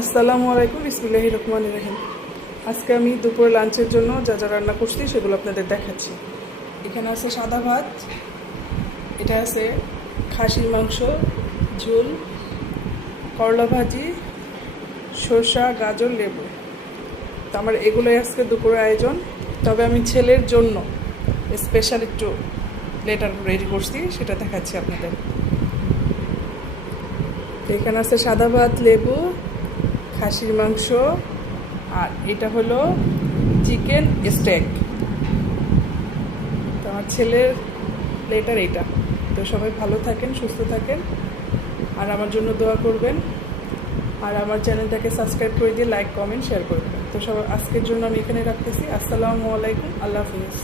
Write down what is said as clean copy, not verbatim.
আসসালামু আলাইকুম, বিসমিল্লাহির রহমানির রহিম। আজকে আমি দুপুরে লাঞ্চের জন্য যা যা রান্না করছি সেগুলো আপনাদের দেখাচ্ছি। এখানে আছে সাদা ভাত, এটা আছে খাসির মাংস ঝোল, করলা ভাজি, শসা, গাজর, লেবু। তো আমার এগুলোই আজকে দুপুরের আয়োজন। তবে আমি ছেলের জন্য স্পেশাল একটু প্লেটার রেডি করছি, সেটা দেখাচ্ছি আপনাদের। এখানে আছে সাদা ভাত, লেবু, খাসির মাংস, আর এটা হলো চিকেন স্টেক। তো আমার ছেলের প্লেটার এইটা। তো সবাই ভালো থাকেন, সুস্থ থাকেন, আর আমার জন্য দোয়া করবেন, আর আমার চ্যানেলটাকে সাবস্ক্রাইব করে দিয়ে লাইক, কমেন্ট, শেয়ার করে দেবেন। তো সবাই আজকের জন্য আমি এখানে রাখতেছি। আসসালামু আলাইকুম, আল্লাহ হাফিজ।